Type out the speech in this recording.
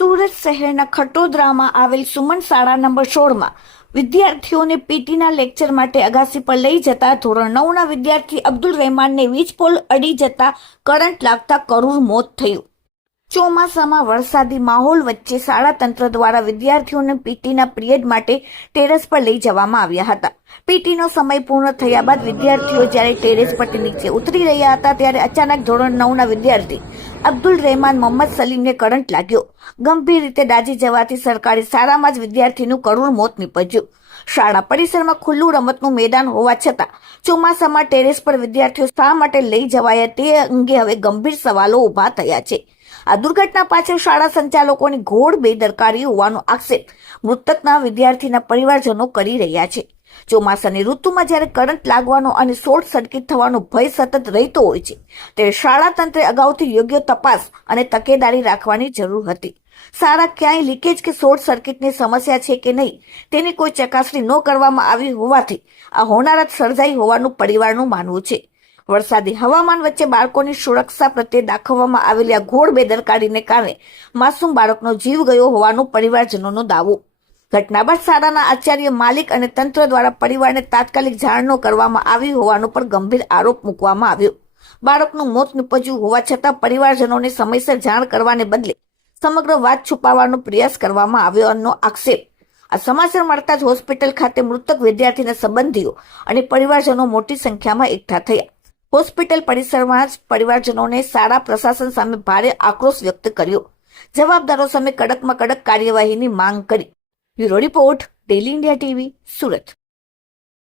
સુરત શહેરના ખટોદરામાં આવેલ સુમન શાળા નંબર 16માં વિદ્યાર્થીઓને પીટીના લેક્ચર માટે અગાસી પર લઈ જતા ધોરણ 9ના વિદ્યાર્થી અબ્દુલ રહેમાનને વીજ પોલ અડી જતા કરંટ લાગતા કરુણ મોત થયું। ચોમાસામાં વરસાદી માહોલ વચ્ચે શાળા તંત્ર દ્વારા વિદ્યાર્થીઓને પીટીના પિરિયડ માટે ટેરેસ પર લઈ જવામાં આવ્યા હતા। પીટીનો સમય પૂર્ણ થયા બાદ વિદ્યાર્થીઓ જ્યારે ટેરેસ પરથી નીચે ઉતરી રહ્યા હતા ત્યારે અચાનક ધોરણ 9ના વિદ્યાર્થી અબ્દુલ રહેમાન મોહમ્મદ સલીમને કરંટ લાગ્યો। ગંભીર રીતે દાઝી જવાથી સરકારી શાળામાં જ વિદ્યાર્થીનું કરુણ મોત નીપજ્યું। શાળા પરિસરમાં ખુલ્લું રમતનું મેદાન હોવા છતાં ચોમાસામાં ટેરેસ પર વિદ્યાર્થીઓ શા માટે લઈ જવાયા તે અંગે હવે ગંભીર સવાલો ઊભા થયા છે। આ દુર્ઘટના પાછળ શાળા સંચાલકોની ઘોર બેદરકારી હોવાનો આક્ષેપ મૃતકના વિદ્યાર્થીના પરિવારજનો કરી રહ્યા છે। ચોમાસાની ઋતુમાં જ્યારે કરંટ લાગવાનો અને શોર્ટ સર્કિટ થવાનો ભય સતત રહેતો હોય છે ત્યારે શાળા તંત્રે અગાઉથી યોગ્ય તપાસ અને તકેદારી રાખવાની જરૂર હતી। શાળા ક્યાંય લીકેજ કે શોર્ટ સર્કિટની સમસ્યા છે કે નહીં તેની કોઈ ચકાસણી ન કરવામાં આવી હોવાથી આ હોનારત સર્જાઈ હોવાનું પરિવારનું માનવું છે। વરસાદી હવામાન વચ્ચે બાળકોની સુરક્ષા પ્રત્યે દાખવવામાં આવેલી આ ઘોર બેદરકારીને કારણે માસૂમ બાળકનો જીવ ગયો હોવાનું પરિવારજનોનો દાવો। ઘટના બાદ શાળાના આચાર્ય માલિક અને તંત્ર દ્વારા પરિવારને તાત્કાલિક જાણ ન કરવામાં આવી હોવાનો પણ ગંભીર આરોપ મૂકવામાં આવ્યો। બાળકનું મોત નીપજ્યું હોવા છતાં પરિવારજનોને સમયસર જાણ કરવાને બદલે સમગ્ર વાત છુપાવવાનો પ્રયાસ કરવામાં આવ્યોનો આક્ષેપ। આ સમાચાર મળતા જ હોસ્પિટલ ખાતે મૃતક વિદ્યાર્થીના સંબંધીઓ અને પરિવારજનો મોટી સંખ્યામાં એકઠા થયા। હોસ્પિટલ પરિસરમાં જ પરિવારજનોને શાળા પ્રશાસન સામે ભારે આક્રોશ વ્યક્ત કર્યો। જવાબદારો સામે કડકમાં કડક કાર્યવાહીની માંગ કરી। Bureau report, daily India TV, Surat.